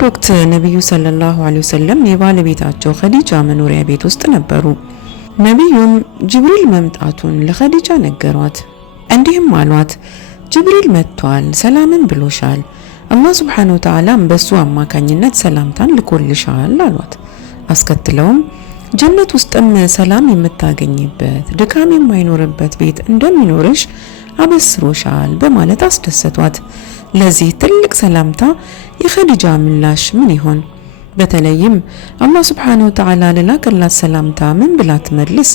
በአንድ ወቅት ነብዩ ሰለላሁ ዐለይሂ ወሰለም የባለቤታቸው ኸዲጃ መኖሪያ ቤት ውስጥ ነበሩ። ነብዩም ጅብሪል መምጣቱን ለኸዲጃ ነገሯት። እንዲህም አሏት፣ ጅብሪል መጥቷል፣ ሰላምን ብሎሻል። አላህ ሱብሓነሁ ወተዓላም በሱ አማካኝነት ሰላምታን ልኮልሻል አሏት። አስከትለውም ጀነት ውስጥም ሰላም የምታገኝበት ድካም የማይኖርበት ቤት እንደሚኖርሽ አበስሮሻል በማለት አስደሰቷት። ለዚህ ትልቅ ሰላምታ የኸዲጃ ምላሽ ምን ይሆን? በተለይም አላህ ሱብሓነሁ ወተዓላ ለላከላት ሰላምታ ምን ብላ ትመልስ?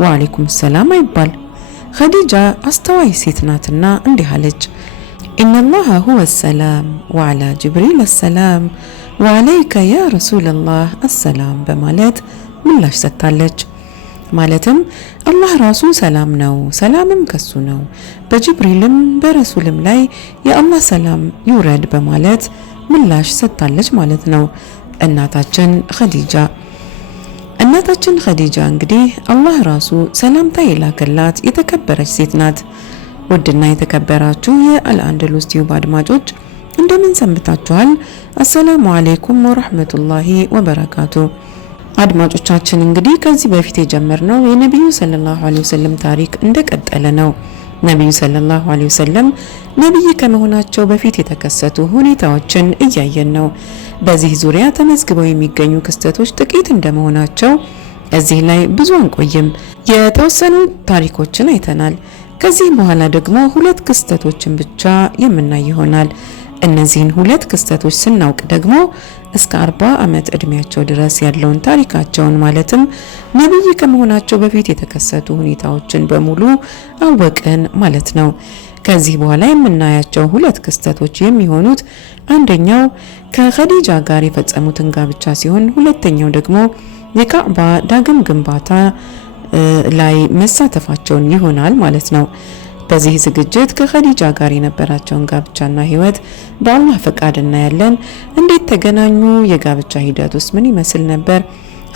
ወአለይኩም ሰላም አይባል። ኸዲጃ አስተዋይ ሴት ናትና እንዲህ አለች፣ ኢነላህ ሁወ ሰላም ወዐላ ጅብሪል አሰላም ወዐለይከ ያ ረሱለላህ አሰላም በማለት ምላሽ ሰጥታለች። ማለትም አላህ ራሱ ሰላም ነው፣ ሰላምም ከሱ ነው፣ በጅብሪልም በረሱልም ላይ የአላህ ሰላም ይውረድ በማለት ምላሽ ሰጥታለች ማለት ነው እናታችን ኸዲጃ እንግዲህ አላህ ራሱ ሰላምታ የላከላት የተከበረች ሴት ናት። ውድና የተከበራችሁ የአልአንደሉስ ቲዩብ አድማጮች እንደምን ሰንብታችኋል? አሰላሙ አለይኩም ወራህመቱላሂ ወበረካቱ። አድማጮቻችን እንግዲህ ከዚህ በፊት የጀመርነው የነብዩ ሰለላሁ ዐለይሂ ወሰለም ታሪክ እንደቀጠለ ነው። ነብዩ ሰለላሁ ዐለይሂ ወሰለም ነብይ ከመሆናቸው በፊት የተከሰቱ ሁኔታዎችን እያየን ነው። በዚህ ዙሪያ ተመዝግበው የሚገኙ ክስተቶች ጥቂት እንደመሆናቸው እዚህ ላይ ብዙ አንቆይም። የተወሰኑ ታሪኮችን አይተናል። ከዚህ በኋላ ደግሞ ሁለት ክስተቶችን ብቻ የምናይ ይሆናል። እነዚህን ሁለት ክስተቶች ስናውቅ ደግሞ እስከ 40 ዓመት እድሜያቸው ድረስ ያለውን ታሪካቸውን ማለትም ነብይ ከመሆናቸው በፊት የተከሰቱ ሁኔታዎችን በሙሉ አወቅን ማለት ነው። ከዚህ በኋላ የምናያቸው ሁለት ክስተቶች የሚሆኑት አንደኛው ከኸዲጃ ጋር የፈጸሙትን ጋብቻ ሲሆን ሁለተኛው ደግሞ የካዕባ ዳግም ግንባታ ላይ መሳተፋቸውን ይሆናል ማለት ነው። በዚህ ዝግጅት ከኸዲጃ ጋር የነበራቸውን ጋብቻና ህይወት በአላህ ፈቃድ እናያለን። እንዴት ተገናኙ? የጋብቻ ሂደቱስ ምን ይመስል ነበር?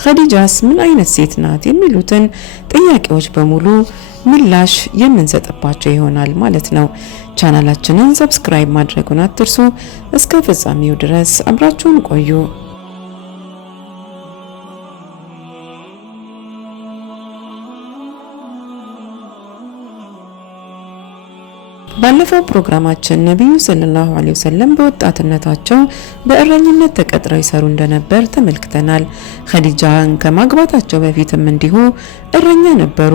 ኸዲጃስ ምን አይነት ሴት ናት? የሚሉትን ጥያቄዎች በሙሉ ምላሽ የምንሰጥባቸው ይሆናል ማለት ነው። ቻናላችንን ሰብስክራይብ ማድረጉን አትርሱ። እስከ ፍጻሜው ድረስ አብራችሁን ቆዩ። ባለፈው ፕሮግራማችን ነብዩ ሰለላሁ ዐለይሂ ወሰለም በወጣትነታቸው በእረኝነት ተቀጥረው ይሰሩ እንደነበር ተመልክተናል። ኸዲጃን ከማግባታቸው በፊትም እንዲሁ እረኛ ነበሩ።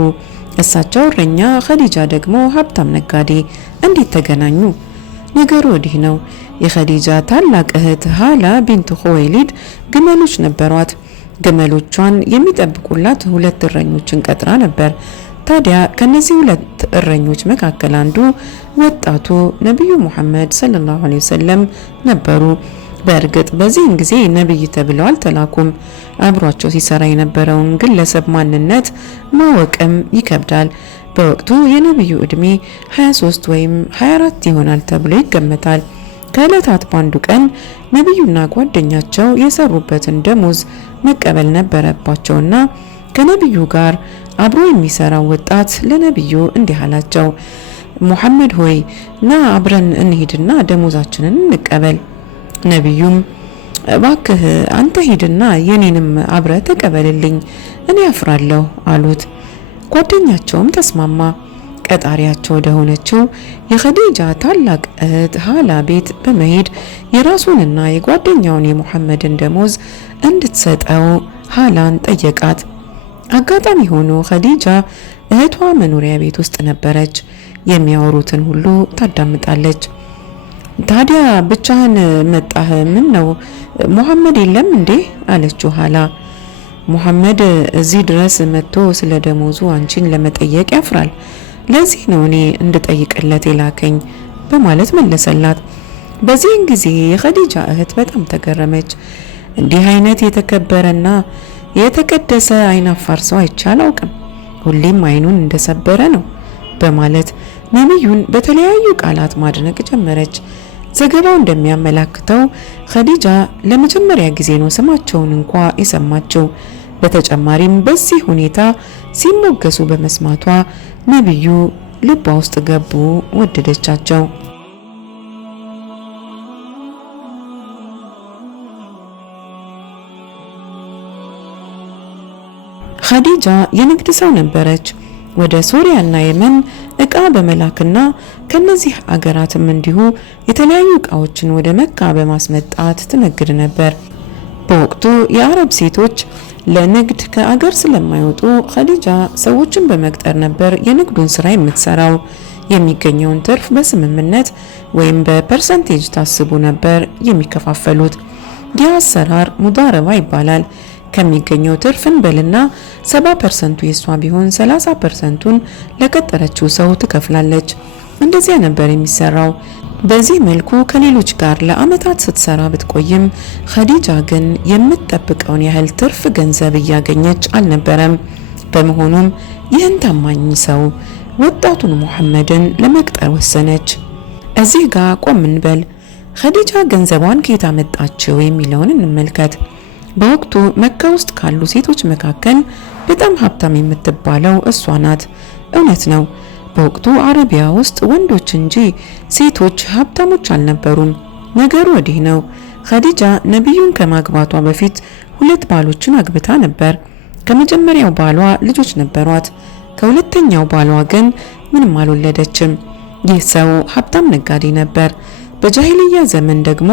እሳቸው እረኛ፣ ኸዲጃ ደግሞ ሀብታም ነጋዴ። እንዴት ተገናኙ? ነገሩ ወዲህ ነው። የኸዲጃ ታላቅ እህት ሃላ ቢንት ኹወይሊድ ግመሎች ነበሯት። ግመሎቿን የሚጠብቁላት ሁለት እረኞችን ቀጥራ ነበር። ታዲያ ከነዚህ ሁለት እረኞች መካከል አንዱ ወጣቱ ነብዩ መሐመድ ሰለላሁ ዐለይሂ ወሰለም ነበሩ። በእርግጥ በዚህን ጊዜ ነብይ ተብለው አልተላኩም። አብሯቸው ሲሰራ የነበረውን ግለሰብ ማንነት ማወቅም ይከብዳል። በወቅቱ የነብዩ እድሜ 23 ወይም 24 ይሆናል ተብሎ ይገመታል። ከዕለታት ባንዱ ቀን ነብዩና ጓደኛቸው የሰሩበትን ደሞዝ መቀበል ነበረባቸውና ከነብዩ ጋር አብሮ የሚሰራው ወጣት ለነብዩ እንዲህ አላቸው፣ ሙሐመድ ሆይ ና አብረን እንሂድና ደሞዛችንን እንቀበል። ነብዩም እባክህ አንተ ሂድና የኔንም አብረ ተቀበልልኝ፣ እኔ አፍራለሁ አሉት። ጓደኛቸውም ተስማማ። ቀጣሪያቸው ወደ ሆነችው የኸዲጃ ታላቅ እህት ሃላ ቤት በመሄድ የራሱንና የጓደኛውን የሙሐመድን ደሞዝ እንድትሰጠው ሃላን ጠየቃት። አጋጣሚ ሆኖ ኸዲጃ እህቷ መኖሪያ ቤት ውስጥ ነበረች። የሚያወሩትን ሁሉ ታዳምጣለች። ታዲያ ብቻህን መጣህ? ምን ነው ሙሐመድ የለም እንዴ? አለችው ሃላ። ሙሐመድ እዚህ ድረስ መጥቶ ስለ ደሞዙ አንቺን ለመጠየቅ ያፍራል። ለዚህ ነው እኔ እንድጠይቅለት የላከኝ በማለት መለሰላት። በዚህን ጊዜ የኸዲጃ እህት በጣም ተገረመች። እንዲህ አይነት የተከበረና የተቀደሰ አይናፋር ሰው አይቼ አላውቅም፣ ሁሌም አይኑን እንደሰበረ ነው በማለት ነብዩን በተለያዩ ቃላት ማድነቅ ጀመረች። ዘገባው እንደሚያመላክተው ኸዲጃ ለመጀመሪያ ጊዜ ነው ስማቸውን እንኳ የሰማቸው። በተጨማሪም በዚህ ሁኔታ ሲሞገሱ በመስማቷ ነብዩ ልቧ ውስጥ ገቡ፣ ወደደቻቸው። ኸዲጃ የንግድ ሰው ነበረች። ወደ ሶሪያና የመን እቃ በመላክና ከነዚህ አገራትም እንዲሁ የተለያዩ እቃዎችን ወደ መካ በማስመጣት ትነግድ ነበር። በወቅቱ የአረብ ሴቶች ለንግድ ከአገር ስለማይወጡ ኸዲጃ ሰዎችን በመቅጠር ነበር የንግዱን ስራ የምትሰራው። የሚገኘውን ትርፍ በስምምነት ወይም በፐርሰንቴጅ ታስቡ ነበር የሚከፋፈሉት። ይህ አሰራር ሙዳረባ ይባላል። ከሚገኘው ትርፍ እንበልና 70% የሷ ቢሆን 30%ን ለቀጠረችው ሰው ትከፍላለች። እንደዚያ ነበር የሚሰራው። በዚህ መልኩ ከሌሎች ጋር ለአመታት ስትሰራ ብትቆይም ኸዲጃ ግን የምትጠብቀውን ያህል ትርፍ ገንዘብ እያገኘች አልነበረም። በመሆኑም ይህን ታማኝ ሰው ወጣቱን ሙሐመድን ለመቅጠር ወሰነች። እዚህ ጋር ቆም እንበል። ኸዲጃ ገንዘቧን ከየት አመጣችው የሚለውን እንመልከት። በወቅቱ መካ ውስጥ ካሉ ሴቶች መካከል በጣም ሀብታም የምትባለው እሷ ናት። እውነት ነው፣ በወቅቱ አረቢያ ውስጥ ወንዶች እንጂ ሴቶች ሀብታሞች አልነበሩም። ነገሩ ወዲህ ነው። ኸዲጃ ነቢዩን ከማግባቷ በፊት 2 ባሎችን አግብታ ነበር። ከመጀመሪያው ባሏ ልጆች ነበሯት። ከሁለተኛው ባሏ ግን ምንም አልወለደችም። ይህ ሰው ሀብታም ነጋዴ ነበር። በጃሂልያ ዘመን ደግሞ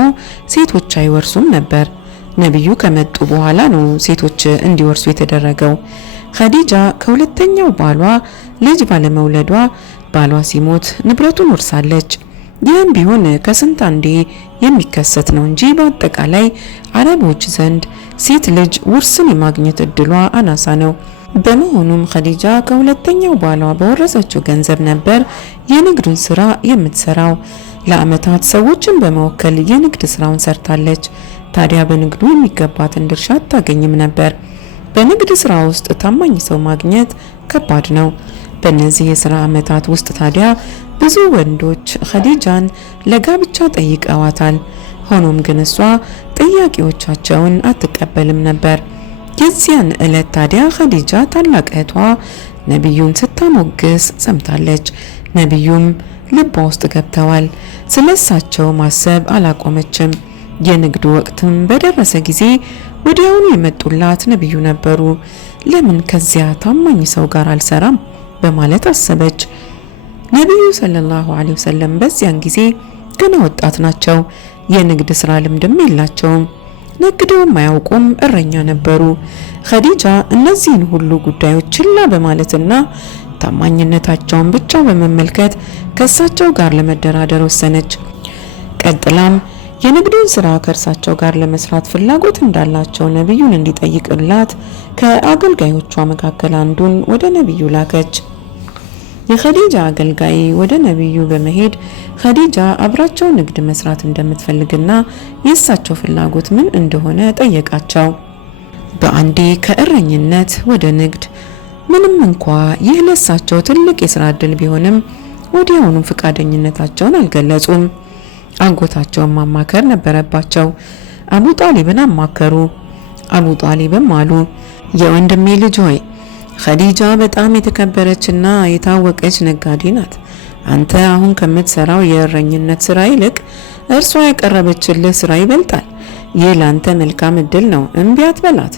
ሴቶች አይወርሱም ነበር። ነቢዩ ከመጡ በኋላ ነው ሴቶች እንዲወርሱ የተደረገው። ኸዲጃ ከሁለተኛው ባሏ ልጅ ባለመውለዷ ባሏ ሲሞት ንብረቱን ወርሳለች። ይህም ቢሆን ከስንት አንዴ የሚከሰት ነው እንጂ በአጠቃላይ አረቦች ዘንድ ሴት ልጅ ውርስን የማግኘት እድሏ አናሳ ነው። በመሆኑም ኸዲጃ ከሁለተኛው ባሏ በወረሰችው ገንዘብ ነበር የንግዱን ስራ የምትሰራው። ለአመታት ሰዎችን በመወከል የንግድ ስራውን ሰርታለች። ታዲያ በንግዱ የሚገባትን ድርሻ አታገኝም ነበር። በንግድ ስራ ውስጥ ታማኝ ሰው ማግኘት ከባድ ነው። በእነዚህ የስራ አመታት ውስጥ ታዲያ ብዙ ወንዶች ኸዲጃን ለጋብቻ ጠይቀዋታል። ሆኖም ግን እሷ ጥያቄዎቻቸውን አትቀበልም ነበር። የዚያን ዕለት ታዲያ ኸዲጃ ታላቅ እህቷ ነቢዩን ስታሞግስ ሰምታለች። ነቢዩም ልቧ ውስጥ ገብተዋል። ስለሳቸው ማሰብ አላቆመችም። የንግዱ ወቅትም በደረሰ ጊዜ ወዲያውኑ የመጡላት ነቢዩ ነበሩ። ለምን ከዚያ ታማኝ ሰው ጋር አልሰራም በማለት አሰበች። ነቢዩ ሰለላሁ ዐለይሂ ወሰለም በዚያን ጊዜ ገና ወጣት ናቸው። የንግድ ስራ ልምድም የላቸውም። ነግደውም አያውቁም። እረኛ ነበሩ። ኸዲጃ እነዚህን ሁሉ ጉዳዮች ችላ በማለትና ታማኝነታቸውን ብቻ በመመልከት ከእሳቸው ጋር ለመደራደር ወሰነች። ቀጥላም የንግዱን ስራ ከእርሳቸው ጋር ለመስራት ፍላጎት እንዳላቸው ነቢዩን እንዲጠይቅላት ከአገልጋዮቿ መካከል አንዱን ወደ ነቢዩ ላከች። የኸዲጃ አገልጋይ ወደ ነቢዩ በመሄድ ኸዲጃ አብራቸው ንግድ መስራት እንደምትፈልግና የእሳቸው ፍላጎት ምን እንደሆነ ጠየቃቸው። በአንዴ ከእረኝነት ወደ ንግድ፣ ምንም እንኳ ይህ ለእሳቸው ትልቅ የስራ ዕድል ቢሆንም ወዲያውኑ ፈቃደኝነታቸውን አልገለጹም። አጎታቸውን ማማከር ነበረባቸው። አቡ ጣሊብን አማከሩ። አቡ ጣሊብም አሉ፣ የወንድሜ ልጅ ሆይ ኸዲጃ በጣም የተከበረችና የታወቀች ነጋዴ ናት። አንተ አሁን ከምትሰራው የእረኝነት ስራ ይልቅ እርሷ ያቀረበችልህ ስራ ይበልጣል። ይህ ላንተ መልካም እድል ነው። እምቢ አትበላት፣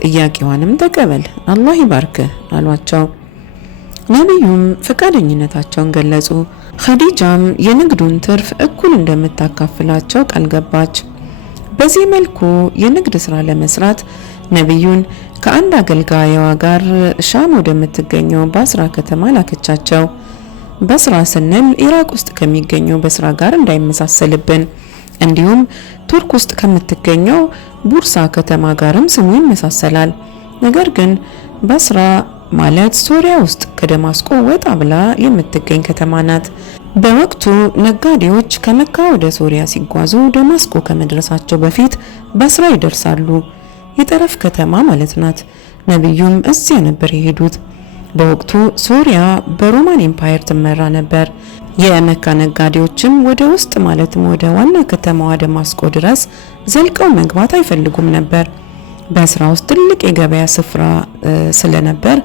ጥያቄዋንም ተቀበል፣ አላህ ይባርክህ አሏቸው። ነቢዩም ፈቃደኝነታቸውን ገለጹ። ኸዲጃም የንግዱን ትርፍ እኩል እንደምታካፍላቸው ቃል ገባች። በዚህ መልኩ የንግድ ስራ ለመስራት ነቢዩን ከአንድ አገልጋይዋ ጋር ሻም ወደምትገኘው ባስራ ከተማ ላከቻቸው። በስራ ስንል ኢራቅ ውስጥ ከሚገኘው በስራ ጋር እንዳይመሳሰልብን፣ እንዲሁም ቱርክ ውስጥ ከምትገኘው ቡርሳ ከተማ ጋርም ስሙ ይመሳሰላል። ነገር ግን በስራ ማለት ሶሪያ ውስጥ ከደማስቆ ወጣ ብላ የምትገኝ ከተማ ናት። በወቅቱ ነጋዴዎች ከመካ ወደ ሶሪያ ሲጓዙ ደማስቆ ከመድረሳቸው በፊት በስራ ይደርሳሉ። የጠረፍ ከተማ ማለት ናት። ነቢዩም እዚያ ነበር የሄዱት። በወቅቱ ሶሪያ በሮማን ኤምፓየር ትመራ ነበር። የመካ ነጋዴዎችም ወደ ውስጥ ማለትም ወደ ዋና ከተማዋ ደማስቆ ድረስ ዘልቀው መግባት አይፈልጉም ነበር። በስራ ውስጥ ትልቅ የገበያ ስፍራ ስለነበር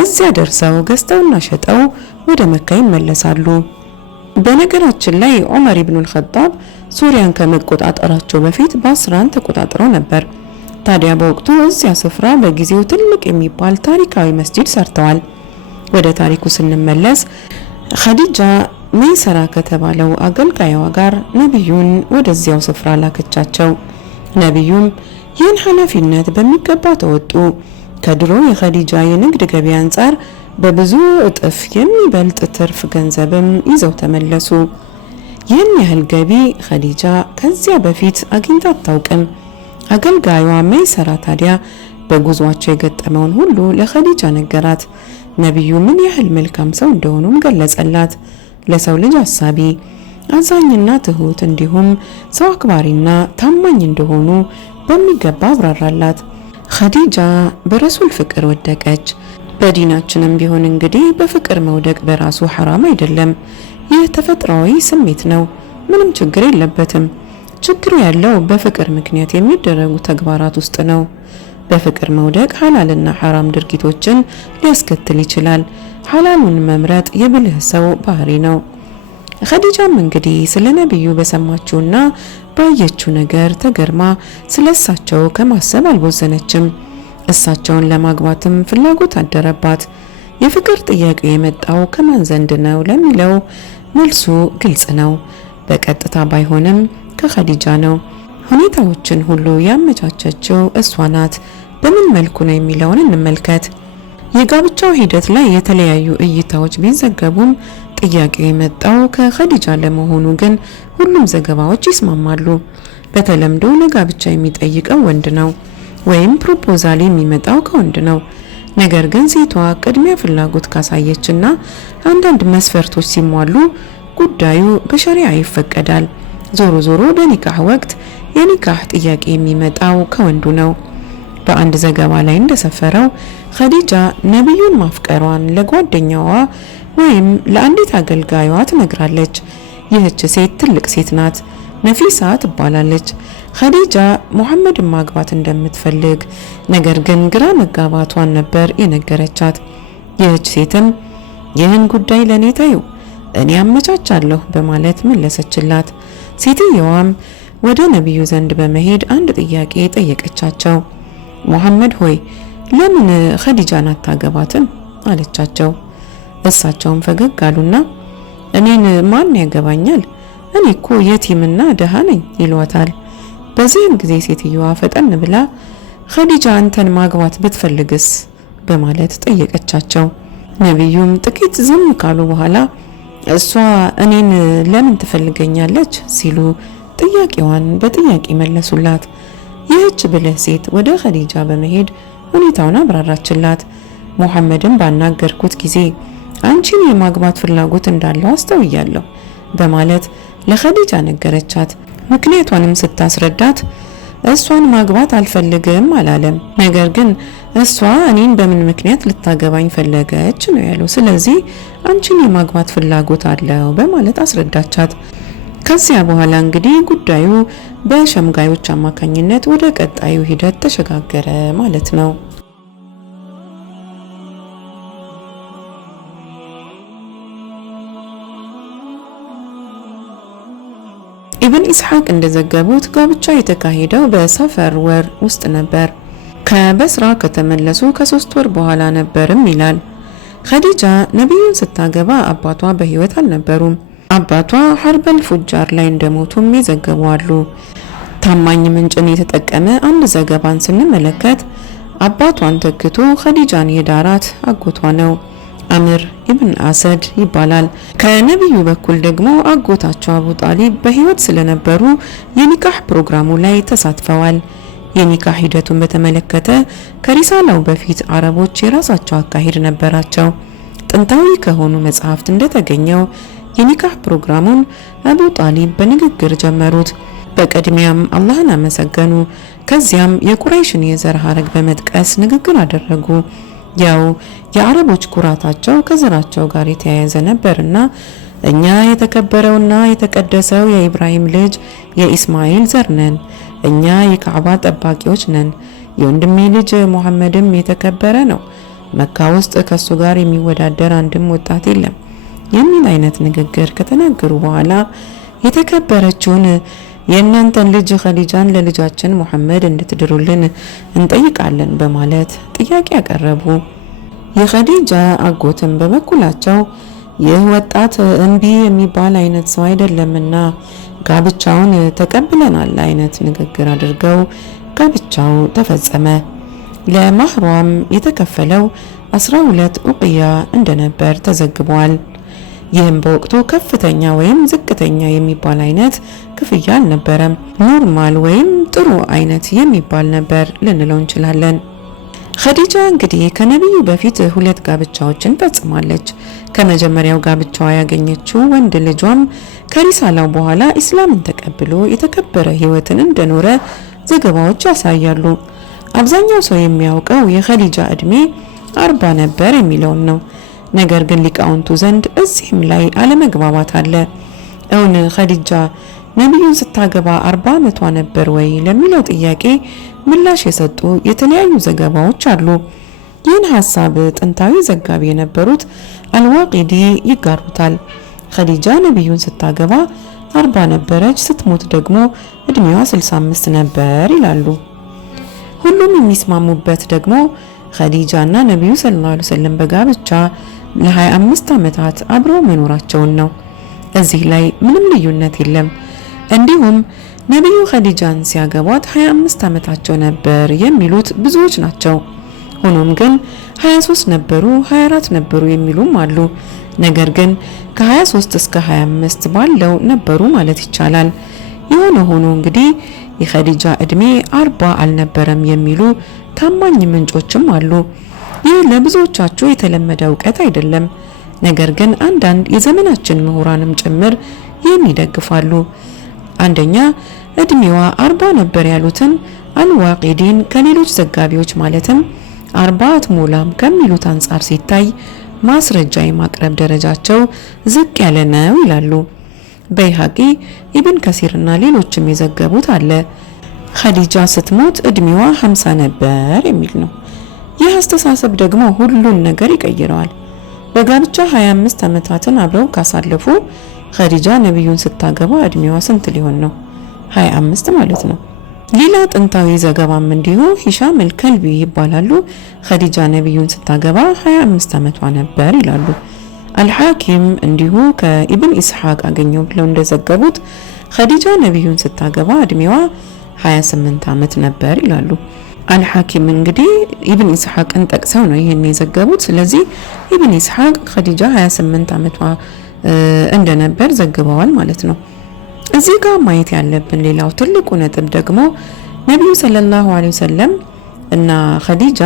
እዚያ ደርሰው ገዝተውና ሸጠው ወደ መካ ይመለሳሉ። በነገራችን ላይ ዑመር ኢብኑ አልኸጣብ ሶሪያን ከመቆጣጠራቸው በፊት ባስራን ተቆጣጥረው ነበር። ታዲያ በወቅቱ እዚያ ስፍራ በጊዜው ትልቅ የሚባል ታሪካዊ መስጂድ ሰርተዋል። ወደ ታሪኩ ስንመለስ ኸዲጃ መይሰራ ከተባለው አገልጋይዋ ጋር ነብዩን ወደዚያው ስፍራ ላከቻቸው። ነብዩም ይህን ኃላፊነት በሚገባ ተወጡ። ከድሮ የኸዲጃ የንግድ ገቢ አንጻር በብዙ እጥፍ የሚበልጥ ትርፍ ገንዘብም ይዘው ተመለሱ። ይህን ያህል ገቢ ኸዲጃ ከዚያ በፊት አግኝታ አታውቅም። አገልጋይዋ መይሰራ ታዲያ በጉዟቸው የገጠመውን ሁሉ ለኸዲጃ ነገራት። ነብዩ ምን ያህል መልካም ሰው እንደሆኑም ገለጸላት። ለሰው ልጅ አሳቢ፣ አዛኝና ትሁት እንዲሁም ሰው አክባሪና ታማኝ እንደሆኑ በሚገባ አብራራላት። ኸዲጃ በረሱል ፍቅር ወደቀች። በዲናችንም ቢሆን እንግዲህ በፍቅር መውደቅ በራሱ ሐራም አይደለም። ይህ ተፈጥሯዊ ስሜት ነው፣ ምንም ችግር የለበትም። ችግሩ ያለው በፍቅር ምክንያት የሚደረጉ ተግባራት ውስጥ ነው። በፍቅር መውደቅ ሐላልና ሐራም ድርጊቶችን ሊያስከትል ይችላል። ሐላሉን መምረጥ የብልህ ሰው ባህሪ ነው። ኸዲጃም እንግዲህ ስለ ነብዩ በሰማችውና ባየችው ነገር ተገርማ ስለሳቸው ከማሰብ አልቦዘነችም። እሳቸውን ለማግባትም ፍላጎት አደረባት። የፍቅር ጥያቄ የመጣው ከማን ዘንድ ነው ለሚለው መልሱ ግልጽ ነው። በቀጥታ ባይሆንም ከኸዲጃ ነው። ሁኔታዎችን ሁሉ ያመቻቸችው እሷ ናት። በምን መልኩ ነው የሚለውን እንመልከት። የጋብቻው ሂደት ላይ የተለያዩ እይታዎች ቢዘገቡም ጥያቄው የመጣው ከኸዲጃ ለመሆኑ ግን ሁሉም ዘገባዎች ይስማማሉ። በተለምዶ ለጋብቻ የሚጠይቀው ወንድ ነው ወይም ፕሮፖዛል የሚመጣው ከወንድ ነው። ነገር ግን ሴቷ ቅድሚያ ፍላጎት ካሳየችና አንዳንድ መስፈርቶች ሲሟሉ ጉዳዩ በሸሪዓ ይፈቀዳል። ዞሮ ዞሮ በኒካህ ወቅት የኒካህ ጥያቄ የሚመጣው ከወንዱ ነው። በአንድ ዘገባ ላይ እንደሰፈረው ኸዲጃ ነብዩን ማፍቀሯን ለጓደኛዋ ወይም ለአንዲት አገልጋይዋ ትነግራለች። ይህች ሴት ትልቅ ሴት ናት፣ ነፊሳ ትባላለች። ኸዲጃ ሙሐመድን ማግባት እንደምትፈልግ ነገር ግን ግራ መጋባቷን ነበር የነገረቻት። ይህች ሴትም ይህን ጉዳይ ለኔ ተይው፣ እኔ አመቻቻለሁ በማለት መለሰችላት። ሴትየዋም ወደ ነብዩ ዘንድ በመሄድ አንድ ጥያቄ ጠየቀቻቸው። ሙሐመድ ሆይ ለምን ኸዲጃን አታገባትም አለቻቸው። እሳቸውም ፈገግ አሉና እኔን ማን ያገባኛል? እኔ እኮ የቲምና ደሃ ነኝ ይሏታል። በዚህም ጊዜ ሴትየዋ ፈጠን ብላ ኸዲጃ አንተን ማግባት ብትፈልግስ በማለት ጠየቀቻቸው። ነብዩም ጥቂት ዝም ካሉ በኋላ እሷ እኔን ለምን ትፈልገኛለች ሲሉ ጥያቄዋን በጥያቄ መለሱላት። ይህች ብልህ ሴት ወደ ኸዲጃ በመሄድ ሁኔታውን አብራራችላት። ሙሐመድን ባናገርኩት ጊዜ አንቺን የማግባት ፍላጎት እንዳለው አስተውያለሁ በማለት ለኸዲጃ ነገረቻት። ምክንያቷንም ስታስረዳት እሷን ማግባት አልፈልግም አላለም። ነገር ግን እሷ እኔን በምን ምክንያት ልታገባኝ ፈለገች ነው ያለው። ስለዚህ አንቺን የማግባት ፍላጎት አለው በማለት አስረዳቻት። ከዚያ በኋላ እንግዲህ ጉዳዩ በሸምጋዮች አማካኝነት ወደ ቀጣዩ ሂደት ተሸጋገረ ማለት ነው። ኢብን ኢስሐቅ እንደዘገቡት ጋብቻው የተካሄደው በሰፈር ወር ውስጥ ነበር። ከበስራ ከተመለሱ ከ3 ወር በኋላ ነበርም ይላል። ኸዲጃ ነብዩን ስታገባ አባቷ በህይወት አልነበሩም። አባቷ ሐርበል ፉጃር ላይ እንደሞቱም ይዘገቡ አሉ። ታማኝ ምንጭን የተጠቀመ አንድ ዘገባን ስንመለከት አባቷን ተክቶ ኸዲጃን የዳራት አጎቷ ነው። አምር ኢብን አሰድ ይባላል። ከነብዩ በኩል ደግሞ አጎታቸው አቡ ጣሊብ በህይወት ስለነበሩ የኒካህ ፕሮግራሙ ላይ ተሳትፈዋል። የኒካህ ሂደቱን በተመለከተ ከሪሳላው በፊት አረቦች የራሳቸው አካሄድ ነበራቸው። ጥንታዊ ከሆኑ መጽሐፍት እንደተገኘው የኒካህ ፕሮግራሙን አቡ ጣሊብ በንግግር ጀመሩት። በቅድሚያም አላህን አመሰገኑ። ከዚያም የቁረይሽን የዘር ሐረግ በመጥቀስ ንግግር አደረጉ። ያው የአረቦች ኩራታቸው ከዘራቸው ጋር የተያያዘ ነበርና እኛ የተከበረውና የተቀደሰው የኢብራሂም ልጅ የኢስማኤል ዘር ነን፣ እኛ የካዕባ ጠባቂዎች ነን፣ የወንድሜ ልጅ ሙሐመድም የተከበረ ነው፣ መካ ውስጥ ከሱ ጋር የሚወዳደር አንድም ወጣት የለም የሚል አይነት ንግግር ከተናገሩ በኋላ የተከበረችውን የእናንተን ልጅ ኸዲጃን ለልጃችን ሙሐመድ እንድትድሩልን እንጠይቃለን በማለት ጥያቄ ያቀረቡ። የኸዲጃ አጎትም በበኩላቸው ይህ ወጣት እንቢ የሚባል አይነት ሰው አይደለምና ጋብቻውን ተቀብለናል አይነት ንግግር አድርገው ጋብቻው ተፈጸመ። ለማህሯም የተከፈለው 12 ኡቅያ እንደነበር ተዘግቧል። ይህም በወቅቱ ከፍተኛ ወይም ዝቅተኛ የሚባል አይነት ክፍያ አልነበረም። ኖርማል ወይም ጥሩ አይነት የሚባል ነበር ልንለው እንችላለን። ኸዲጃ እንግዲህ ከነቢዩ በፊት 2 ጋብቻዎችን ፈጽማለች። ከመጀመሪያው ጋብቻዋ ያገኘችው ወንድ ልጇም ከሪሳላው በኋላ ኢስላምን ተቀብሎ የተከበረ ህይወትን እንደኖረ ዘገባዎች ያሳያሉ። አብዛኛው ሰው የሚያውቀው የኸዲጃ እድሜ 40 ነበር የሚለውን ነው። ነገር ግን ሊቃውንቱ ዘንድ እዚህም ላይ አለመግባባት አለ። እውን ኸዲጃ ነቢዩን ስታገባ 40 ዓመቷ ነበር ወይ ለሚለው ጥያቄ ምላሽ የሰጡ የተለያዩ ዘገባዎች አሉ። ይህን ሐሳብ ጥንታዊ ዘጋቢ የነበሩት አልዋቂዲ ይጋሩታል። ኸዲጃ ነቢዩን ስታገባ 40 ነበረች፣ ስትሞት ደግሞ እድሜዋ 65 ነበር ይላሉ። ሁሉም የሚስማሙበት ደግሞ ኸዲጃና ነቢዩ ሰለላሁ ዐለይሂ ወሰለም በጋብቻ ለ25 ዓመታት አብረው መኖራቸውን ነው። እዚህ ላይ ምንም ልዩነት የለም። እንዲሁም ነቢዩ ኸዲጃን ሲያገቧት 25 ዓመታቸው ነበር የሚሉት ብዙዎች ናቸው። ሆኖም ግን 23 ነበሩ፣ 24 ነበሩ የሚሉም አሉ። ነገር ግን ከ23 እስከ 25 ባለው ነበሩ ማለት ይቻላል። የሆነ ሆኖ እንግዲህ የኸዲጃ እድሜ 40 አልነበረም የሚሉ ታማኝ ምንጮችም አሉ። ይህ ለብዙዎቻችሁ የተለመደ እውቀት አይደለም። ነገር ግን አንዳንድ የዘመናችን ምሁራንም ጭምር ይህን ይደግፋሉ። አንደኛ እድሜዋ 40 ነበር ያሉትን አልዋቂዲን ከሌሎች ዘጋቢዎች ማለትም 40 አትሞላም ከሚሉት አንጻር ሲታይ ማስረጃ የማቅረብ ደረጃቸው ዝቅ ያለ ነው ይላሉ። በይሃቂ ኢብን ከሲርና ሌሎችም የዘገቡት አለ። ኸዲጃ ስትሞት እድሜዋ 50 ነበር የሚል ነው። ይህ አስተሳሰብ ደግሞ ሁሉን ነገር ይቀይረዋል። በጋብቻ 25 ዓመታትን አብረው ካሳለፉ ኸዲጃ ነቢዩን ስታገባ እድሜዋ ስንት ሊሆን ነው? 25 ማለት ነው። ሌላ ጥንታዊ ዘገባም እንዲሁ ሂሻም አልከልቢ ይባላሉ። ኸዲጃ ነቢዩን ስታገባ 25 ዓመቷ ነበር ይላሉ። አልሐኪም እንዲሁ ከኢብን ኢስሐቅ አገኘው ብለው እንደዘገቡት ኸዲጃ ነቢዩን ስታገባ እድሜዋ 28 ዓመት ነበር ይላሉ። አልሐኪም እንግዲህ ኢብን ኢስሐቅን ጠቅሰው ነው ይሄን የዘገቡት። ስለዚህ ኢብን ኢስሐቅ ኸዲጃ 28 ዓመቷ እንደነበር ዘግበዋል ማለት ነው። እዚህ ጋር ማየት ያለብን ሌላው ትልቁ ነጥብ ደግሞ ነቢዩ ሰለላሁ ዐለይሂ ወሰለም እና ኸዲጃ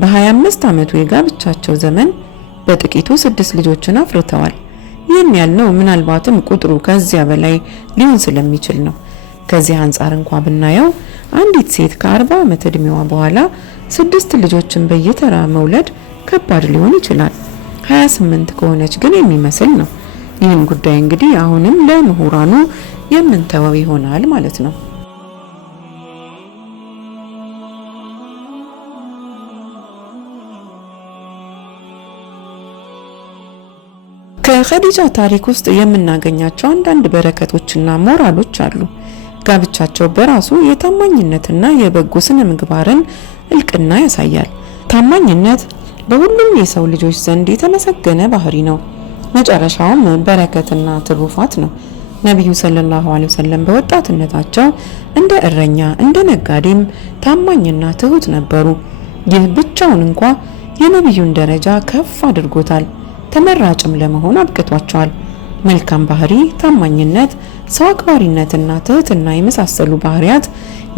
በ25 ዓመቱ የጋብቻቸው ዘመን በጥቂቱ 6 ልጆችን አፍርተዋል። ይህን ያልነው ምናልባትም ቁጥሩ ከዚያ በላይ ሊሆን ስለሚችል ነው። ከዚህ አንጻር እንኳን ብናየው አንዲት ሴት ከ40 ዓመት እድሜዋ በኋላ 6 ልጆችን በየተራ መውለድ ከባድ ሊሆን ይችላል። 28 ከሆነች ግን የሚመስል ነው። ይህን ጉዳይ እንግዲህ አሁንም ለምሁራኑ የምንተወው ይሆናል ማለት ነው። ከኸዲጃ ታሪክ ውስጥ የምናገኛቸው አንዳንድ በረከቶችና ሞራሎች አሉ። ጋብቻቸው በራሱ የታማኝነትና የበጎ ስነ ምግባርን እልቅና ያሳያል። ታማኝነት በሁሉም የሰው ልጆች ዘንድ የተመሰገነ ባህሪ ነው። መጨረሻውም በረከትና ትሩፋት ነው። ነቢዩ ሰለላሁ ዐለይሂ ወሰለም በወጣትነታቸው እንደ እረኛ እንደ ነጋዴም ታማኝና ትሁት ነበሩ። ይህ ብቻውን እንኳ የነቢዩን ደረጃ ከፍ አድርጎታል፣ ተመራጭም ለመሆን አብቅቷቸዋል። መልካም ባህሪ፣ ታማኝነት፣ ሰው አክባሪነትና ትህትና የመሳሰሉ ባህሪያት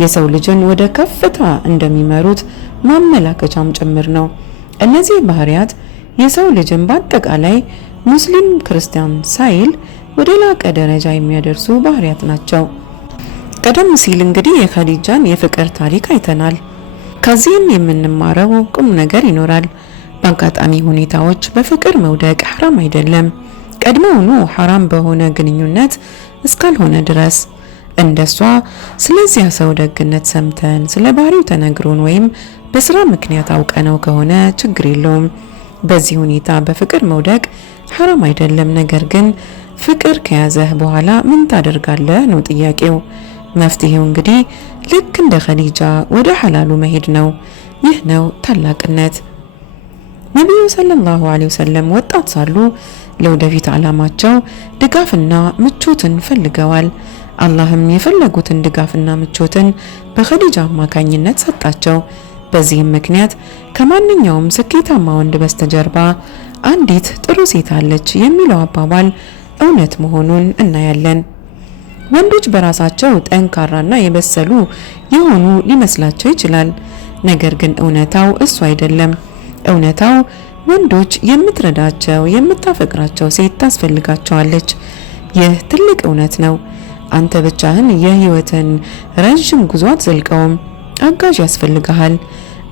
የሰው ልጅን ወደ ከፍታ እንደሚመሩት ማመላከቻም ጭምር ነው። እነዚህ ባህሪያት የሰው ልጅን በአጠቃላይ ሙስሊም ክርስቲያን ሳይል ወደ ላቀ ደረጃ የሚያደርሱ ባህሪያት ናቸው። ቀደም ሲል እንግዲህ የኸዲጃን የፍቅር ታሪክ አይተናል። ከዚህም የምንማረው ቁም ነገር ይኖራል። በአጋጣሚ ሁኔታዎች በፍቅር መውደቅ ሐራም አይደለም፣ ቀድሞውኑ ሐራም በሆነ ግንኙነት እስካልሆነ ድረስ። እንደሷ ስለዚያ ሰው ደግነት ሰምተን ስለ ባህሪው ተነግሮን ወይም በስራ ምክንያት አውቀነው ከሆነ ችግር የለውም። በዚህ ሁኔታ በፍቅር መውደቅ ሐራም አይደለም። ነገር ግን ፍቅር ከያዘህ በኋላ ምን ታደርጋለህ ነው ጥያቄው። መፍትሄው እንግዲህ ልክ እንደ ኸዲጃ ወደ ሐላሉ መሄድ ነው። ይህ ነው ታላቅነት። ነቢዩ ሰለላሁ ዐለይሂ ወሰለም ወጣት ሳሉ ለወደፊት ዓላማቸው ድጋፍና ምቾትን ፈልገዋል። አላህም የፈለጉትን ድጋፍና ምቾትን በኸዲጃ አማካኝነት ሰጣቸው። በዚህም ምክንያት ከማንኛውም ስኬታማ ወንድ በስተጀርባ አንዲት ጥሩ ሴት አለች የሚለው አባባል እውነት መሆኑን እናያለን። ወንዶች በራሳቸው ጠንካራና የበሰሉ የሆኑ ሊመስላቸው ይችላል። ነገር ግን እውነታው እሱ አይደለም። እውነታው ወንዶች የምትረዳቸው የምታፈቅራቸው ሴት ታስፈልጋቸዋለች። ይህ ትልቅ እውነት ነው። አንተ ብቻህን የህይወትን ረጅም ጉዞ አትዘልቀውም። አጋዥ ያስፈልግሃል።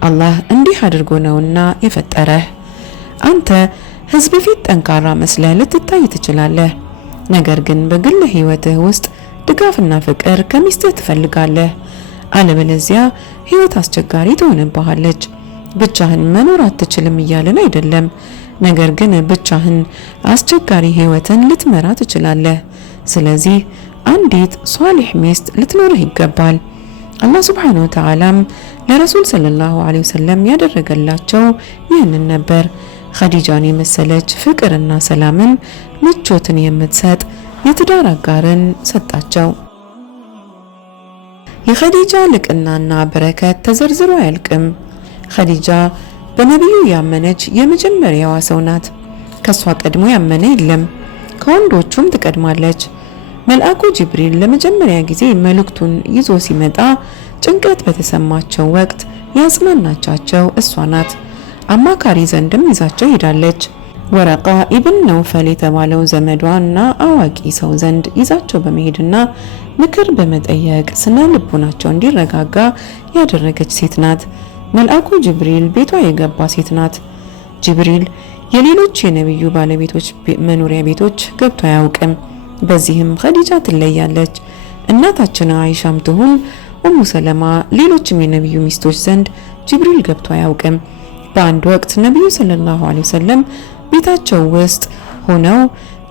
አላህ እንዲህ አድርጎ ነውና የፈጠረህ። አንተ ህዝብ ፊት ጠንካራ መስለህ ልትታይ ትችላለህ። ነገር ግን በግል ህይወትህ ውስጥ ድጋፍና ፍቅር ከሚስትህ ትፈልጋለህ። አለበለዚያ ህይወት አስቸጋሪ ትሆንብሃለች። ብቻህን መኖር አትችልም እያልን አይደለም። ነገር ግን ብቻህን አስቸጋሪ ህይወትን ልትመራ ትችላለህ። ስለዚህ አንዲት ሷሊህ ሚስት ልትኖርህ ይገባል። አላህ ሱብሓነሁ ወተዓላም ለረሱል ሰለላሁ ዐለይሂ ወሰለም ያደረገላቸው ይህንን ነበር። ኸዲጃን የመሰለች ፍቅርና ሰላምን ምቾትን የምትሰጥ የትዳር አጋርን ሰጣቸው። የኸዲጃ ልቅናና በረከት ተዘርዝሮ አያልቅም። ኸዲጃ በነቢዩ ያመነች የመጀመሪያዋ ሰው ናት። ከሷ ቀድሞ ያመነ የለም። ከወንዶቹም ትቀድማለች። መልአኩ ጅብሪል ለመጀመሪያ ጊዜ መልእክቱን ይዞ ሲመጣ ጭንቀት በተሰማቸው ወቅት ያጽናናቻቸው እሷ ናት። አማካሪ ዘንድም ይዛቸው ሄዳለች። ወረቃ ኢብን ነውፈል የተባለው ዘመዷና አዋቂ ሰው ዘንድ ይዛቸው በመሄድና ምክር በመጠየቅ ስነ ልቦናቸው እንዲረጋጋ ያደረገች ሴት ናት። መልአኩ ጅብሪል ቤቷ የገባ ሴት ናት። ጅብሪል የሌሎች የነብዩ ባለቤቶች መኖሪያ ቤቶች ገብቶ አያውቅም። በዚህም ኸዲጃ ትለያለች። እናታችን አይሻም ትሁን ኡሙ ሰለማ ሌሎችም የነብዩ ሚስቶች ዘንድ ጅብሪል ገብቶ አያውቅም። በአንድ ወቅት ነብዩ ሰለላሁ ዐለይሂ ወሰለም ቤታቸው ውስጥ ሆነው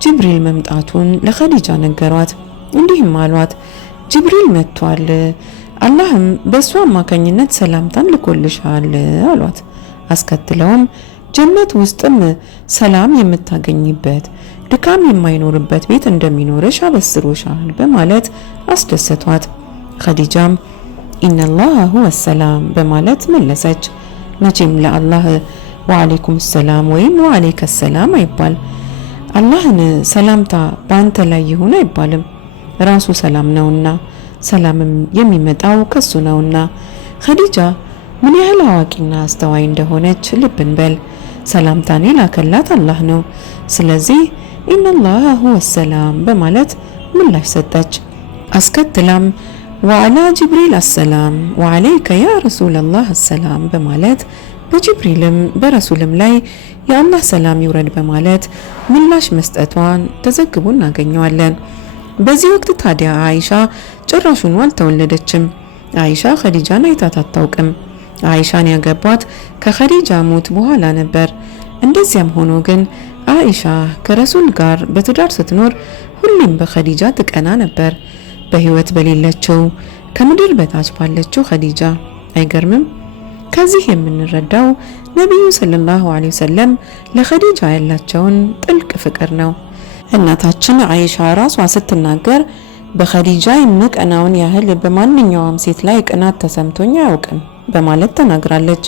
ጅብሪል መምጣቱን ለኸዲጃ ነገሯት። እንዲህም አሏት፣ ጅብሪል መጥቷል፣ አላህም በእሱ አማካኝነት ሰላምታን ልኮልሻል አሏት። አስከትለውም ጀነት ውስጥም ሰላም የምታገኝበት ድካም የማይኖርበት ቤት እንደሚኖርሽ አበስሮሻል በማለት አስደሰቷት። ኸዲጃም ኢነላህ ሁወ ሰላም በማለት መለሰች። መቼም ለአላህ ወአለይኩም ሰላም ወይም ወአለይከ ሰላም አይባል። አላህን ሰላምታ በአንተ ላይ ይሁን አይባልም። ራሱ ሰላም ነውና ሰላምም የሚመጣው ከሱ ነውና። ኸዲጃ ምን ያህል አዋቂና አስተዋይ እንደሆነች ልብ እንበል። ሰላምታን የላከላት አላህ ነው። ስለዚህ ኢነላህ ሁወ ሰላም በማለት ምላሽ ሰጠች። አስከትላም ወአላ ጅብሪል አሰላም ወአለይከ ያ ረሱላላህ አሰላም በማለት በጅብሪልም በረሱልም ላይ የአላህ ሰላም ይውረድ በማለት ምላሽ መስጠቷን ተዘግቦ እናገኘዋለን። በዚህ ወቅት ታዲያ አይሻ ጭራሹን አልተወለደችም። አይሻ ኸዲጃን አይታት አታውቅም። አይሻን ያገቧት ከኸዲጃ ሞት በኋላ ነበር። እንደዚያም ሆኖ ግን አይሻ ከረሱል ጋር በትዳር ስትኖር ሁሌም በኸዲጃ ትቀና ነበር፣ በህይወት በሌለችው ከምድር በታች ባለችው ኸዲጃ። አይገርምም? ከዚህ የምንረዳው ነቢዩ ሰለላሁ ዐለይሂ ወሰለም ለኸዲጃ ያላቸውን ጥልቅ ፍቅር ነው። እናታችን አይሻ ራሷ ስትናገር በኸዲጃ የምቀናውን ያህል በማንኛውም ሴት ላይ ቅናት ተሰምቶኝ አያውቅም በማለት ተናግራለች።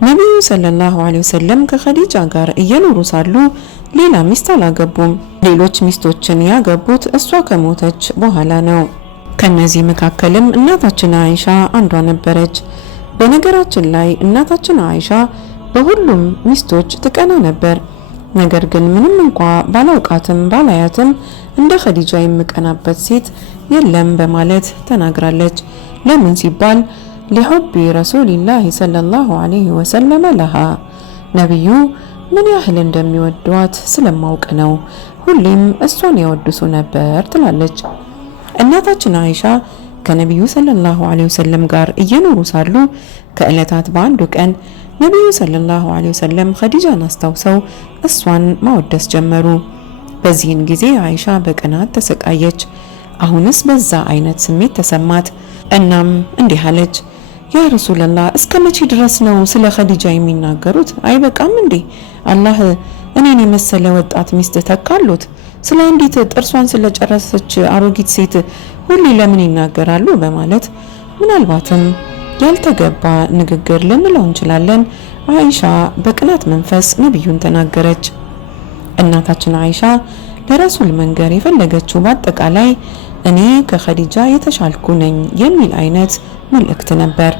ነቢዩ ሰለላሁ ዐለይሂ ወሰለም ከኸዲጃ ጋር እየኖሩ ሳሉ ሌላ ሚስት አላገቡም። ሌሎች ሚስቶችን ያገቡት እሷ ከሞተች በኋላ ነው። ከነዚህ መካከልም እናታችን አይሻ አንዷ ነበረች። በነገራችን ላይ እናታችን አይሻ በሁሉም ሚስቶች ትቀና ነበር። ነገር ግን ምንም እንኳ ባላውቃትም ባላያትም እንደ ኸዲጃ የምቀናበት ሴት የለም በማለት ተናግራለች። ለምን ሲባል ለሁቢ ረሱልላህ ሰለላሁ ዐለይሂ ወሰለም ለሃ ነብዩ ምን ያህል እንደሚወዷት ስለማውቅ ነው። ሁሌም እሷን ያወድሱ ነበር ትላለች። እናታችን አይሻ ከነብዩ ሰለላሁ ዐለይሂ ወሰለም ጋር እየኖሩ ሳሉ ከእለታት በአንዱ ቀን ነብዩ ሰለላሁ ዐለይሂ ወሰለም ኸዲጃን አስታውሰው እሷን ማወደስ ጀመሩ። በዚህን ጊዜ አይሻ በቅናት ተሰቃየች። አሁንስ በዛ አይነት ስሜት ተሰማት። እናም እንዲህ አለች፣ ያ ረሱላህ እስከ መቼ ድረስ ነው ስለ ኸዲጃ የሚናገሩት? አይበቃም እንዴ? አላህ እኔን የመሰለ ወጣት ሚስት ተካሉት። ስለ አንዲት ጥርሷን ስለጨረሰች አሮጊት ሴት ሁሌ ለምን ይናገራሉ? በማለት ምናልባትም ያልተገባ ንግግር ልንለው እንችላለን። አይሻ በቅናት መንፈስ ነብዩን ተናገረች። እናታችን አይሻ ለረሱል መንገር የፈለገችው በአጠቃላይ እኔ ከኸዲጃ የተሻልኩ ነኝ የሚል አይነት መልእክት ነበር።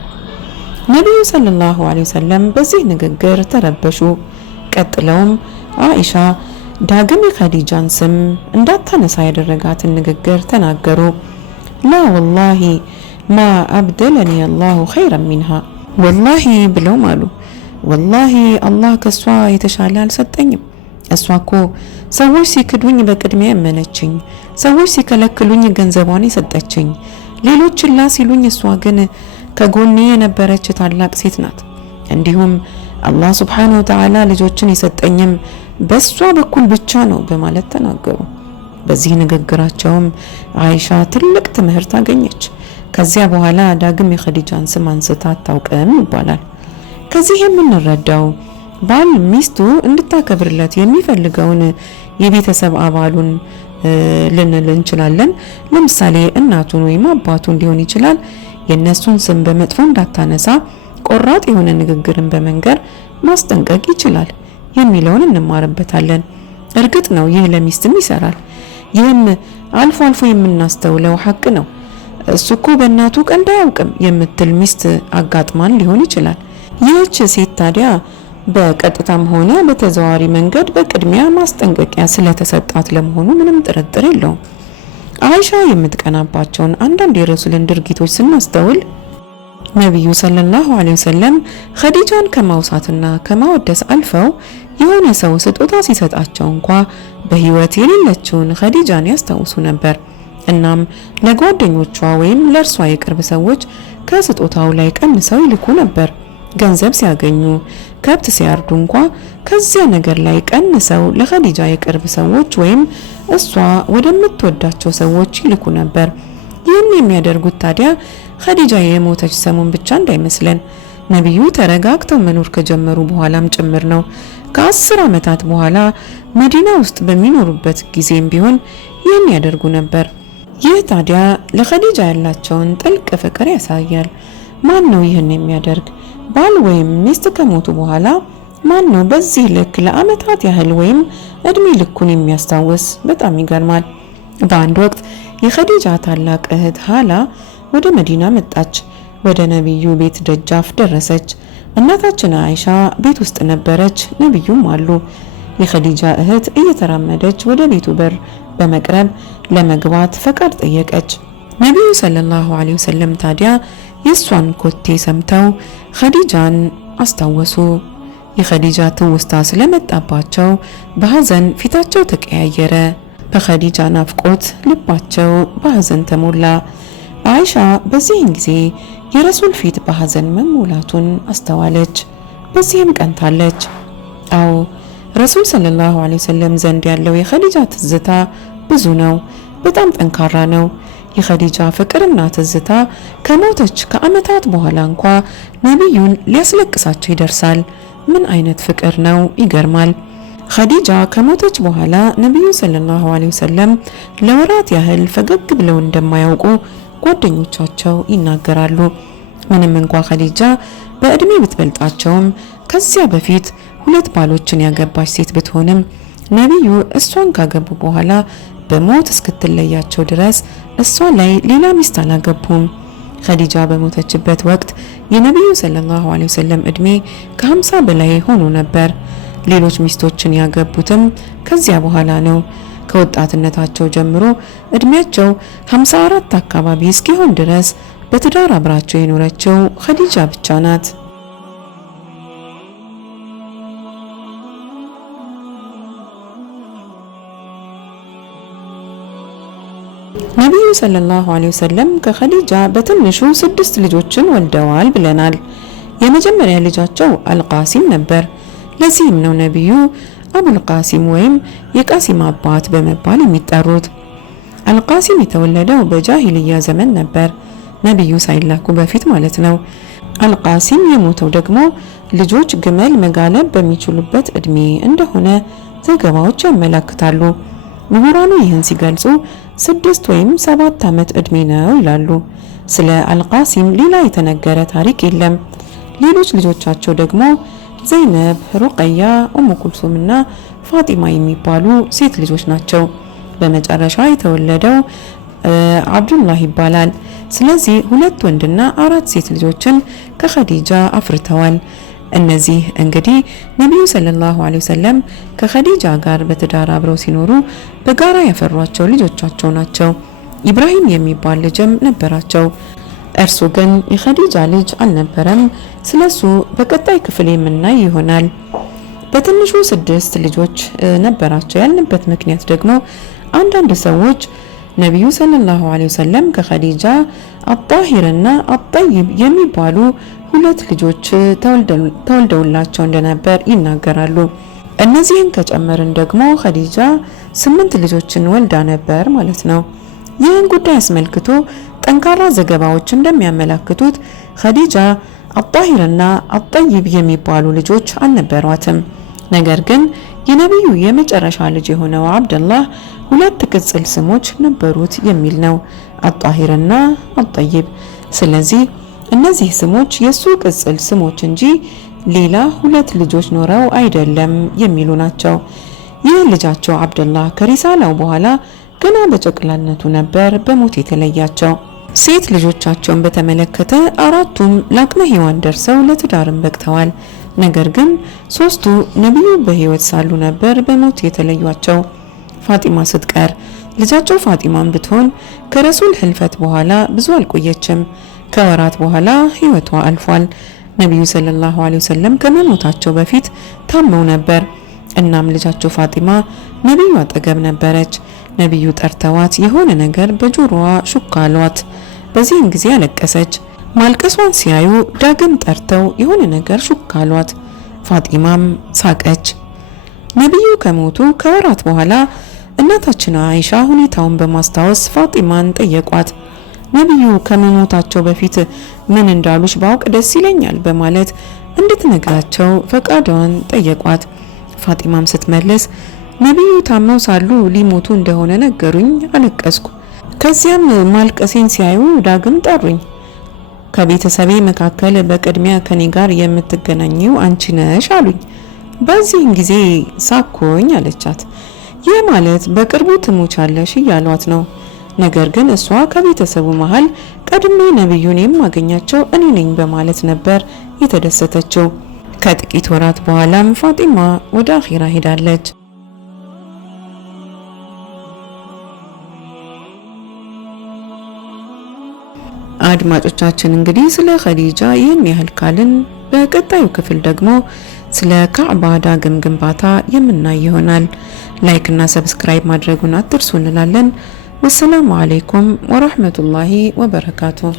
ነብዩ ሰለላሁ ዐለይሂ ወሰለም በዚህ ንግግር ተረበሹ። ቀጥለውም አይሻ ዳግም የኸዲጃን ስም እንዳታነሳ ያደረጋትን ንግግር ተናገሩ። ላ ወላሂ ማ አብደለኒ አላሁ ኸይረን ሚንሃ፣ ወላሂ ብለው አሉ። ወላሂ አላህ ከሷ የተሻለ አልሰጠኝም። እሷ እኮ ሰዎች ሲክዱኝ በቅድሚያ ያመነችኝ፣ ሰዎች ሲከለክሉኝ ገንዘቧን የሰጠችኝ፣ ሌሎች ላ ሲሉኝ እሷ ግን ከጎኔ የነበረች ታላቅ ሴት ናት። እንዲሁም አላህ ሱብሓነሁ ወተዓላ ልጆችን የሰጠኝም በሷ በኩል ብቻ ነው በማለት ተናገሩ። በዚህ ንግግራቸውም አይሻ ትልቅ ትምህርት አገኘች። ከዚያ በኋላ ዳግም የኸዲጃን ስም አንስታ አታውቅም ይባላል። ከዚህ የምንረዳው ባል ሚስቱ እንድታከብርለት የሚፈልገውን የቤተሰብ አባሉን ልንል እንችላለን። ለምሳሌ እናቱን ወይም አባቱን ሊሆን ይችላል። የነሱን ስም በመጥፎ እንዳታነሳ ቆራጥ የሆነ ንግግርን በመንገር ማስጠንቀቅ ይችላል የሚለውን እንማርበታለን። እርግጥ ነው ይህ ለሚስትም ይሰራል። ይህም አልፎ አልፎ የምናስተውለው ሐቅ ነው። እሱ እኮ በእናቱ ቀልድ አያውቅም የምትል ሚስት አጋጥማን ሊሆን ይችላል። ይህች ሴት ታዲያ በቀጥታም ሆነ በተዘዋዋሪ መንገድ በቅድሚያ ማስጠንቀቂያ ስለተሰጣት ለመሆኑ ምንም ጥርጥር የለውም። አይሻ የምትቀናባቸውን አንዳንድ የረሱልን ድርጊቶች ስናስተውል ነብዩ ሰለላሁ ዐለይሂ ወሰለም ኸዲጃን ከማውሳትና ከማወደስ አልፈው የሆነ ሰው ስጦታ ሲሰጣቸው እንኳ በህይወት የሌለችውን ኸዲጃን ያስታውሱ ነበር። እናም ለጓደኞቿ ወይም ለእርሷ የቅርብ ሰዎች ከስጦታው ላይ ቀንሰው ይልኩ ነበር። ገንዘብ ሲያገኙ፣ ከብት ሲያርዱ እንኳ ከዚያ ነገር ላይ ቀንሰው ለኸዲጃ የቅርብ ሰዎች ወይም እሷ ወደምትወዳቸው ሰዎች ይልኩ ነበር። ይህን የሚያደርጉት ታዲያ ኸዲጃ የሞተች ሰሞን ብቻ እንዳይመስለን፣ ነብዩ ተረጋግተው መኖር ከጀመሩ በኋላም ጭምር ነው። ከ10 ዓመታት በኋላ መዲና ውስጥ በሚኖሩበት ጊዜም ቢሆን ይህን ያደርጉ ነበር። ይህ ታዲያ ለኸዲጃ ያላቸውን ጥልቅ ፍቅር ያሳያል። ማን ነው ይህን የሚያደርግ? ባል ወይም ሚስት ከሞቱ በኋላ ማን ነው በዚህ ልክ ለአመታት ያህል ወይም እድሜ ልኩን የሚያስታውስ? በጣም ይገርማል። በአንድ ወቅት የኸዲጃ ታላቅ እህት ሃላ ወደ መዲና መጣች። ወደ ነብዩ ቤት ደጃፍ ደረሰች። እናታችን አይሻ ቤት ውስጥ ነበረች፣ ነብዩም አሉ። የኸዲጃ እህት እየተራመደች ወደ ቤቱ በር በመቅረብ ለመግባት ፈቃድ ጠየቀች። ነብዩ ሰለላሁ ዐለይሂ ወሰለም ታዲያ የሷን ኮቴ ሰምተው ኸዲጃን አስታወሱ። የኸዲጃ ትውስታ ስለመጣባቸው በሐዘን ፊታቸው ተቀያየረ። በኸዲጃ ናፍቆት ልባቸው በሐዘን ተሞላ። አይሻ በዚህን ጊዜ የረሱል ፊት በሐዘን መሞላቱን አስተዋለች። በዚህም ቀንታለች። አዎ ረሱል ሰለላሁ ዐለይሂ ወሰለም ዘንድ ያለው የኸዲጃ ትዝታ ብዙ ነው፣ በጣም ጠንካራ ነው። የኸዲጃ ፍቅርና ትዝታ ከሞተች ከአመታት በኋላ እንኳ ነብዩን ሊያስለቅሳቸው ይደርሳል። ምን አይነት ፍቅር ነው! ይገርማል። ኸዲጃ ከሞተች በኋላ ነብዩ ሰለላሁ ዐለይሂ ወሰለም ለወራት ያህል ፈገግ ብለው እንደማያውቁ ጓደኞቻቸው ይናገራሉ። ምንም እንኳ ኸዲጃ በእድሜ ብትበልጣቸውም ከዚያ በፊት 2 ባሎችን ያገባች ሴት ብትሆንም ነብዩ እሷን ካገቡ በኋላ በሞት እስክትለያቸው ድረስ እሷ ላይ ሌላ ሚስት አላገቡም። ኸዲጃ በሞተችበት ወቅት የነብዩ ሰለላሁ ዐለይሂ ወሰለም እድሜ ከ50 በላይ ሆኖ ነበር። ሌሎች ሚስቶችን ያገቡትም ከዚያ በኋላ ነው። ከወጣትነታቸው ጀምሮ እድሜያቸው 54 አካባቢ እስኪሆን ድረስ በትዳር አብራቸው የኖረችው ኸዲጃ ብቻ ናት። ነብዩ ሰለላሁ ዐለይሂ ወሰለም ከኸዲጃ በትንሹ 6 ልጆችን ወልደዋል ብለናል። የመጀመሪያ ልጃቸው አልቃሲም ነበር። ለዚህም ነው ነብዩ አቡል ቃሲም ወይም የቃሲም አባት በመባል የሚጠሩት። አልቃሲም የተወለደው በጃሂልያ ዘመን ነበር፣ ነቢዩ ሳይላኩ በፊት ማለት ነው። አልቃሲም የሞተው ደግሞ ልጆች ግመል መጋለብ በሚችሉበት እድሜ እንደሆነ ዘገባዎች ያመለክታሉ። ምሁራኑ ይህን ሲገልጹ 6 ወይም 7 ዓመት እድሜ ነው ይላሉ። ስለ አልቃሲም ሌላ የተነገረ ታሪክ የለም። ሌሎች ልጆቻቸው ደግሞ ዘይነብ፣ ሩቀያ፣ ኡሙ ኩልሱም እና ፋጢማ የሚባሉ ሴት ልጆች ናቸው። በመጨረሻ የተወለደው አብዱላህ ይባላል። ስለዚህ 2 ወንድና 4 ሴት ልጆችን ከኸዲጃ አፍርተዋል። እነዚህ እንግዲህ ነቢዩ ሰለላሁ ዐለይሂ ወሰለም ከኸዲጃ ጋር በትዳር አብረው ሲኖሩ በጋራ ያፈሯቸው ልጆቻቸው ናቸው። ኢብራሂም የሚባል ልጅም ነበራቸው። እርሱ ግን የኸዲጃ ልጅ አልነበረም። ስለሱ በቀጣይ ክፍል የምናይ ይሆናል። በትንሹ 6 ልጆች ነበራቸው ያልንበት ምክንያት ደግሞ አንዳንድ ሰዎች ነቢዩ ሰለላሁ ዐለይሂ ወሰለም ከኸዲጃ አጣሂርና አጠይብ የሚባሉ 2 ልጆች ተወልደውላቸው እንደነበር ይናገራሉ። እነዚህን ከጨመርን ደግሞ ኸዲጃ 8 ልጆችን ወልዳ ነበር ማለት ነው። ይህን ጉዳይ አስመልክቶ ጠንካራ ዘገባዎች እንደሚያመለክቱት ኸዲጃ አጣሂርና አጠይብ የሚባሉ ልጆች አልነበሯትም። ነገር ግን የነቢዩ የመጨረሻ ልጅ የሆነው አብደላህ 2 ቅጽል ስሞች ነበሩት የሚል ነው፣ አጣሂርና አጠይብ። ስለዚህ እነዚህ ስሞች የሱ ቅጽል ስሞች እንጂ ሌላ 2 ልጆች ኖረው አይደለም የሚሉ ናቸው። ይህ ልጃቸው አብደላህ ከሪሳላው በኋላ ገና በጨቅላነቱ ነበር በሞት የተለያቸው። ሴት ልጆቻቸውን በተመለከተ 4ቱም ለአቅመ ሔዋን ደርሰው ለትዳርም በቅተዋል። ነገር ግን 3ቱ ነቢዩ በህይወት ሳሉ ነበር በሞት የተለዩቸው። ፋጢማ ስትቀር ልጃቸው ፋጢማን ብትሆን ከረሱል ህልፈት በኋላ ብዙ አልቆየችም። ከወራት በኋላ ህይወቷ አልፏል። ነቢዩ ሰለላሁ ዐለይሂ ወሰለም ከመሞታቸው በፊት ታመው ነበር። እናም ልጃቸው ፋጢማ ነቢዩ አጠገብ ነበረች። ነቢዩ ጠርተዋት የሆነ ነገር በጆሮዋ ሹክ አሏት። በዚህም ጊዜ አለቀሰች። ማልቀሷን ሲያዩ ዳግም ጠርተው የሆነ ነገር ሹክ አሏት። ፋጢማም ሳቀች። ነቢዩ ከሞቱ ከወራት በኋላ እናታችን አይሻ ሁኔታውን በማስታወስ ፋጢማን ጠየቋት። ነቢዩ ከመሞታቸው በፊት ምን እንዳሉሽ ባውቅ ደስ ይለኛል በማለት እንድትነግራቸው ፈቃዷን ጠየቋት። ፋጢማም ስትመልስ ነቢዩ ታመው ሳሉ ሊሞቱ እንደሆነ ነገሩኝ፣ አለቀስኩ። ከዚያም ማልቀሴን ሲያዩ ዳግም ጠሩኝ። ከቤተሰቤ መካከል በቅድሚያ ከኔ ጋር የምትገናኘው አንቺ ነሽ አሉኝ። በዚህም ጊዜ ሳኮኝ አለቻት። ይህ ማለት በቅርቡ ትሞቻለሽ እያሏት ነው። ነገር ግን እሷ ከቤተሰቡ መሃል ቀድሜ ነቢዩን የማገኛቸው እኔ ነኝ በማለት ነበር የተደሰተችው። ከጥቂት ወራት በኋላም ፋጢማ ወደ አኺራ ሄዳለች። አድማጮቻችን እንግዲህ ስለ ኸዲጃ ይህን ያህል ካልን በቀጣዩ ክፍል ደግሞ ስለ ካዕባ ዳግም ግንባታ የምናይ ይሆናል። ላይክ እና ሰብስክራይብ ማድረጉን አትርሱ እንላለን። ወሰላሙ አለይኩም ወራህመቱላሂ ወበረካቱሁ።